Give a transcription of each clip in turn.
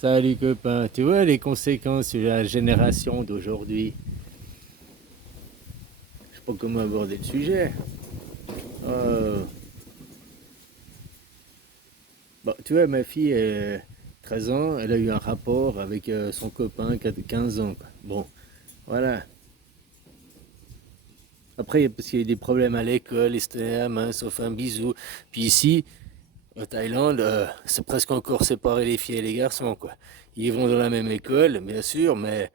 Salut copain, tu vois les conséquences sur la génération d'aujourd'hui? Je sais pas comment aborder le sujet. Euh, Tu vois, ma fille, 13 ans, elle a eu un rapport avec son copain qui a 15 ans, quoi. Bon, voilà. Après, parce qu'il y a eu des problèmes à l'école, et c'était la main, sauf un bisou. Puis ici, en Thaïlande, c'est presque encore séparer les filles et les garçons, quoi. Ils vont dans la même école, bien sûr, mais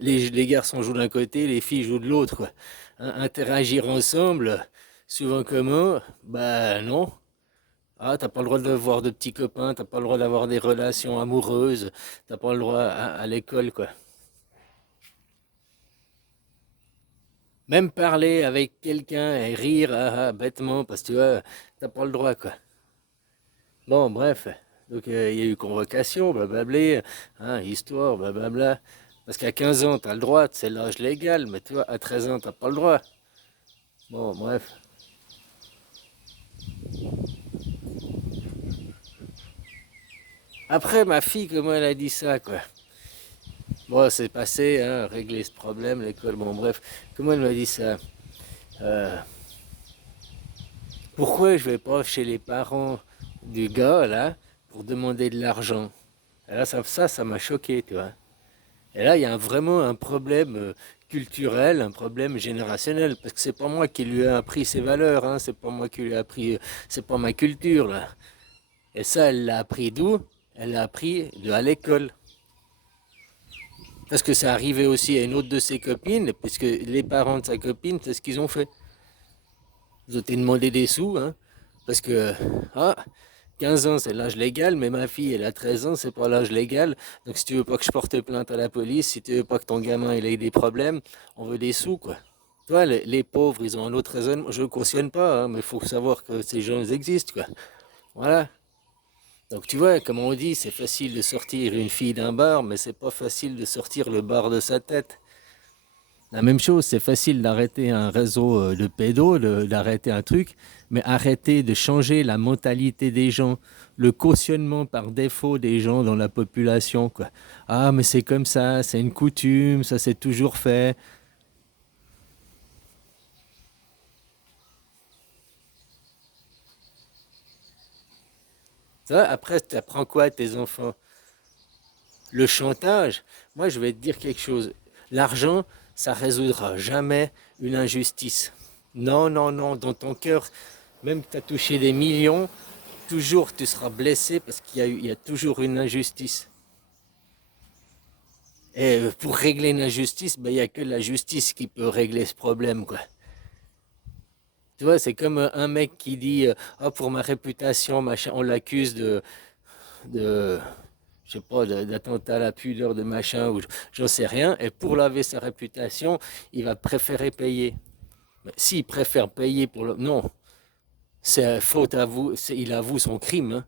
les garçons jouent d'un côté, les filles jouent de l'autre, quoi. Interagir ensemble, souvent comment? Bah non. Ah, t'as pas le droit de voir de petits copains, t'as pas le droit d'avoir des relations amoureuses, t'as pas le droit à l'école, quoi. Même parler avec quelqu'un et rire bêtement, parce que tu vois, t'as pas le droit, quoi. Bon, bref. Donc il y a eu convocation, blablabla, hein, histoire, blablabla. Parce qu'à 15 ans, t'as le droit, c'est l'âge légal, mais tu vois, à 13 ans, t'as pas le droit. Bon, bref. Après, ma fille, comment elle a dit ça, quoi? Bon, c'est passé, hein, régler ce problème, l'école, bon, bref. Comment elle m'a dit ça? Euh, Pourquoi je vais pas chez les parents du gars, là, pour demander de l'argent? Et là, ça m'a choqué, tu vois. Et là, il y a vraiment un problème culturel, un problème générationnel, parce que c'est pas moi qui lui ai appris ses valeurs, hein, c'est pas moi qui lui ai appris, c'est pas ma culture, là. Et ça, elle l'a appris d'où? Elle l'a appris à l'école. Parce que ça arrivait aussi à une autre de ses copines, puisque les parents de sa copine, c'est ce qu'ils ont fait. Ils ont été demandé des sous, hein, parce que, ah, 15 ans c'est l'âge légal, mais ma fille elle a 13 ans, c'est pas l'âge légal. Donc si tu veux pas que je porte plainte à la police, si tu veux pas que ton gamin il ait des problèmes, on veut des sous, quoi. Toi, les pauvres, ils ont un autre raisonnement. Je ne cautionne pas, hein, mais il faut savoir que ces gens ils existent, quoi. Voilà. Donc tu vois, comme on dit, c'est facile de sortir une fille d'un bar, mais c'est pas facile de sortir le bar de sa tête. La même chose, c'est facile d'arrêter un réseau de pédos, d'arrêter un truc, mais arrêter de changer la mentalité des gens, le cautionnement par défaut des gens dans la population, quoi. Ah, mais c'est comme ça, c'est une coutume, ça c'est toujours fait. Ça, après, tu apprends quoi à tes enfants? Le chantage. Moi, je vais te dire quelque chose. L'argent, ça résoudra jamais une injustice. Non, non, non, dans ton cœur, même que tu as touché des millions, toujours tu seras blessé parce il y a toujours une injustice. Et pour régler une injustice, ben, il n'y a que la justice qui peut régler ce problème, quoi. Tu vois, c'est comme un mec qui dit ah, pour ma réputation, machin, on l'accuse de je sais pas, d'attentat à la pudeur, de machin, ou j'en sais rien, et pour laver sa réputation, il va préférer payer. Mais s'il préfère payer pour le. Non, c'est faute à vous, il avoue son crime, hein.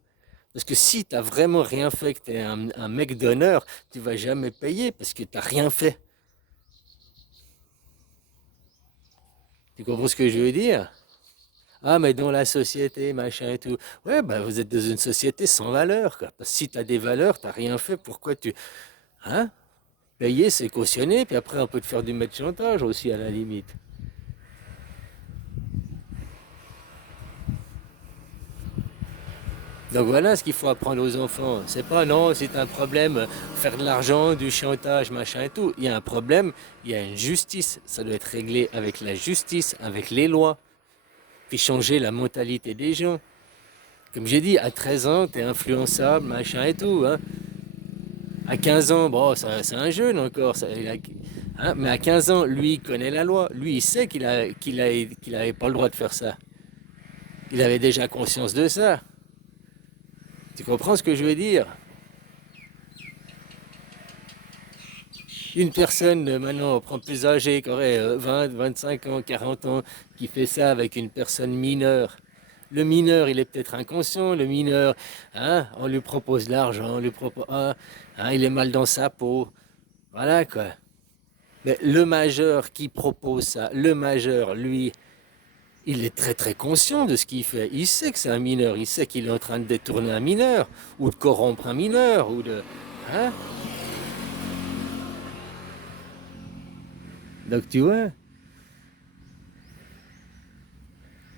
Parce que si tu n'as vraiment rien fait, que tu es un mec d'honneur, tu vas jamais payer parce que tu n'as rien fait. Tu comprends ce que je veux dire? Ah, mais dans la société, machin et tout. Ouais, bah vous êtes dans une société sans valeur, quoi. Parce que si tu as des valeurs, tu n'as rien fait, pourquoi tu. Hein? Payer, c'est cautionner, puis après on peut te faire du maître chantage aussi à la limite. Donc voilà ce qu'il faut apprendre aux enfants. C'est pas non, c'est un problème, faire de l'argent, du chantage, machin et tout. Il y a un problème, il y a une justice. Ça doit être réglé avec la justice, avec les lois. Puis changer la mentalité des gens. Comme j'ai dit, à 13 ans, t'es influençable, machin et tout, hein. À 15 ans, bon, c'est un jeune encore. Hein, mais à 15 ans, lui, il connaît la loi. Lui, il sait qu'il avait pas le droit de faire ça. Il avait déjà conscience de ça. Tu comprends ce que je veux dire? Une personne maintenant, on prend plus âgée, qui aurait 20, 25 ans, 40 ans, qui fait ça avec une personne mineure. Le mineur, il est peut-être inconscient, le mineur, hein, on lui propose de l'argent, on lui propose, hein, il est mal dans sa peau. Voilà quoi. Mais le majeur qui propose ça, le majeur, lui, il est très très conscient de ce qu'il fait. Il sait que c'est un mineur, il sait qu'il est en train de détourner un mineur, ou de corrompre un mineur, ou de. Hein? Donc tu vois,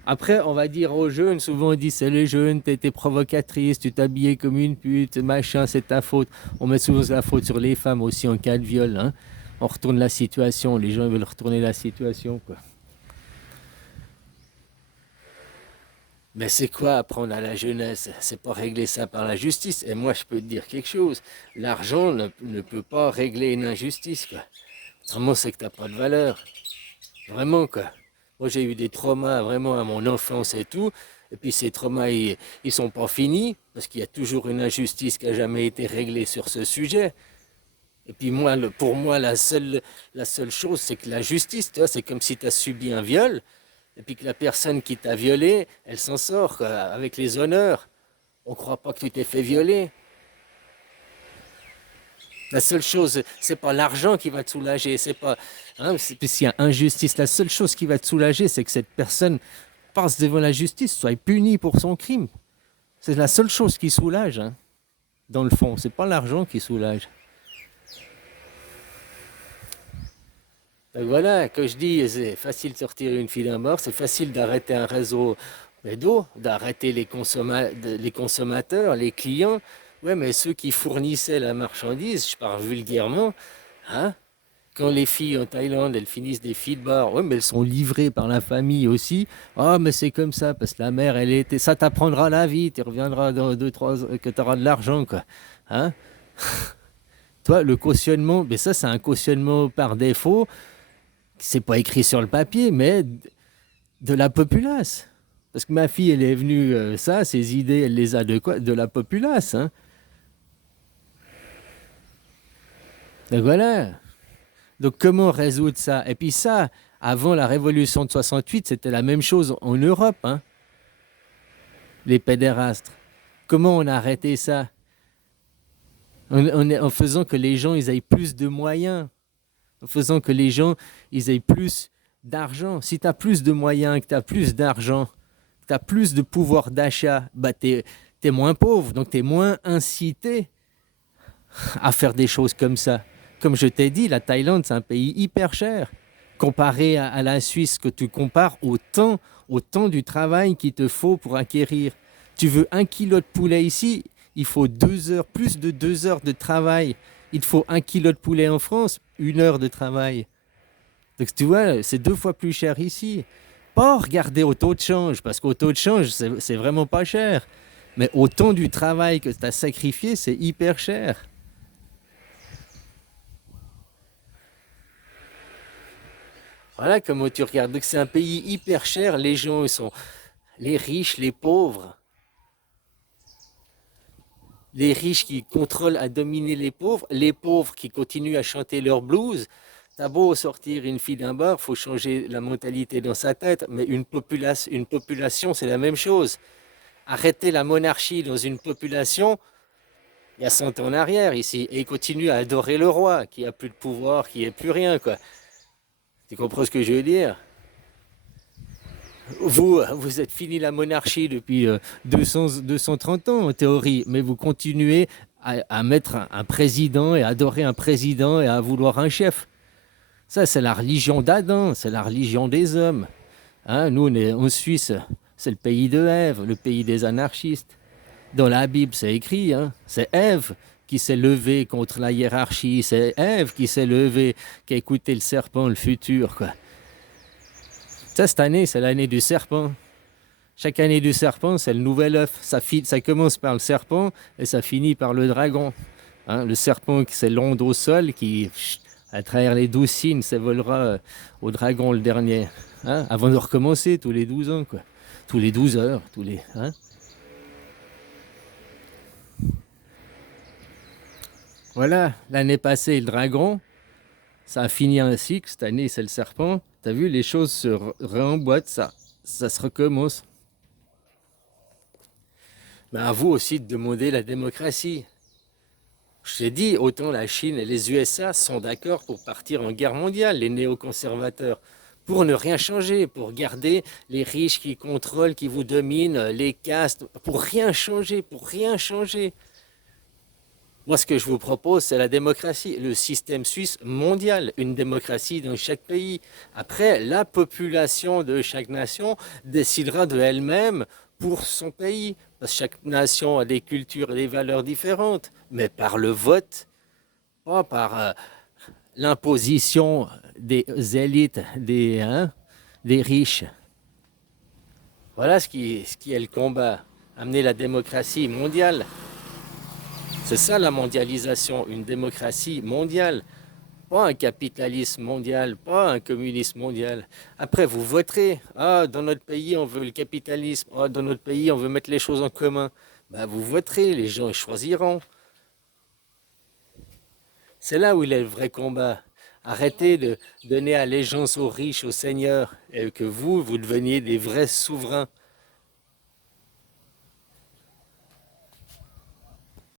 après on va dire aux jeunes, souvent on dit c'est les jeunes, t'es provocatrice, tu t'habillais comme une pute, machin, c'est ta faute. On met souvent la faute sur les femmes aussi en cas de viol, hein. On retourne la situation, les gens veulent retourner la situation, quoi. Mais c'est quoi apprendre à la jeunesse? C'est pas régler ça par la justice. Et moi, je peux te dire quelque chose. L'argent ne peut pas régler une injustice, quoi. Autrement, c'est que t'as pas de valeur. Vraiment, quoi. Moi, j'ai eu des traumas vraiment à mon enfance et tout. Et puis ces traumas, ils sont pas finis, parce qu'il y a toujours une injustice qui a jamais été réglée sur ce sujet. Et puis moi, pour moi, la seule chose, c'est que la justice, tu vois, c'est comme si tu as subi un viol, et puis que la personne qui t'a violé, elle s'en sort quoi, avec les honneurs. On ne croit pas que tu t'es fait violer. La seule chose, c'est pas l'argent qui va te soulager, c'est pas, hein, s'il y a injustice, la seule chose qui va te soulager, c'est que cette personne passe devant la justice, soit punie pour son crime. C'est la seule chose qui soulage, hein, dans le fond. C'est pas l'argent qui soulage. Donc voilà, que je dis, c'est facile de sortir une fille d'un mort, c'est facile d'arrêter un réseau d'eau, d'arrêter les consommateurs, les clients. Ouais, mais ceux qui fournissaient la marchandise, je parle vulgairement, hein, quand les filles en Thaïlande, elles finissent des filles de bar, ouais, mais elles sont livrées par la famille aussi. Ah, mais c'est comme ça, parce que la mère, elle était. Ça t'apprendra la vie, tu reviendras dans 2, 3 ans, que tu auras de l'argent, quoi. Hein? Toi, le cautionnement, mais ça, c'est un cautionnement par défaut. C'est pas écrit sur le papier, mais de la populace. Parce que ma fille, elle est venue, ça, ses idées, elle les a de quoi? De la populace, hein. Donc voilà. Donc comment résoudre ça? Et puis ça, avant la révolution de 68, c'était la même chose en Europe, hein, les pédérastes. Comment on a arrêté ça? En faisant que les gens ils aient plus de moyens, en faisant que les gens ils aient plus d'argent. Si tu as plus de moyens, que tu as plus d'argent, que tu as plus de pouvoir d'achat, bah tu es moins pauvre, donc tu es moins incité à faire des choses comme ça. Comme je t'ai dit, la Thaïlande, c'est un pays hyper cher. Comparé à la Suisse, que tu compares au temps du travail qu'il te faut pour acquérir. Tu veux 1 kilo de poulet ici, il faut 2 heures, plus de 2 heures de travail. Il te faut 1 kilo de poulet en France, 1 heure de travail. Donc tu vois, c'est 2 fois plus cher ici. Pas regarder au taux de change, parce qu'au taux de change, c'est vraiment pas cher. Mais au temps du travail que tu as sacrifié, c'est hyper cher. Voilà comment tu regardes. Donc c'est un pays hyper cher. Les gens, ils sont les riches, les pauvres. Les riches qui contrôlent à dominer les pauvres qui continuent à chanter leur blues. T'as beau sortir une fille d'un bar, faut changer la mentalité dans sa tête, mais une population, c'est la même chose. Arrêter la monarchie dans une population, il y a 100 ans en arrière ici, et ils continuent à adorer le roi, qui a plus de pouvoir, qui est plus rien, quoi. Tu comprends ce que je veux dire? Vous êtes fini la monarchie depuis 230 ans en théorie, mais vous continuez à mettre un président et à adorer un président et à vouloir un chef. Ça, c'est la religion d'Adam, c'est la religion des hommes. Hein, nous, on est en Suisse, c'est le pays de Ève, le pays des anarchistes. Dans la Bible, c'est écrit, hein, c'est Ève qui s'est levée contre la hiérarchie, c'est Ève qui s'est levée, qui a écouté le serpent, le futur, quoi. Ça, cette année, c'est l'année du serpent. Chaque année du serpent, c'est le nouvel œuf. Ça commence par le serpent et ça finit par le dragon. Hein, le serpent, c'est l'onde au sol qui, à travers les 12 signes, s'évolera au dragon le dernier. Hein, avant de recommencer tous les 12 ans, quoi. Tous les 12 heures, tous les. Hein. Voilà, l'année passée, le dragon, ça a fini un cycle. Cette année, c'est le serpent. T'as vu, les choses se réemboîtent, ça se recommence. Mais à vous aussi de demander la démocratie. Je t'ai dit, autant la Chine et les USA sont d'accord pour partir en guerre mondiale, les néoconservateurs, pour ne rien changer, pour garder les riches qui contrôlent, qui vous dominent, les castes, pour rien changer, pour rien changer. Moi, ce que je vous propose, c'est la démocratie, le système suisse mondial, une démocratie dans chaque pays. Après, la population de chaque nation décidera de elle-même pour son pays. Parce que chaque nation a des cultures et des valeurs différentes, mais par le vote, pas par l'imposition des élites, des riches. Voilà ce qui est le combat. Amener la démocratie mondiale. C'est ça la mondialisation, une démocratie mondiale. Pas un capitalisme mondial, pas un communisme mondial. Après, vous voterez. Ah, dans notre pays, on veut le capitalisme. Ah, dans notre pays, on veut mettre les choses en commun. Ben, vous voterez, les gens ils choisiront. C'est là où il est le vrai combat. Arrêtez de donner allégeance aux riches, aux seigneurs, et que vous deveniez des vrais souverains.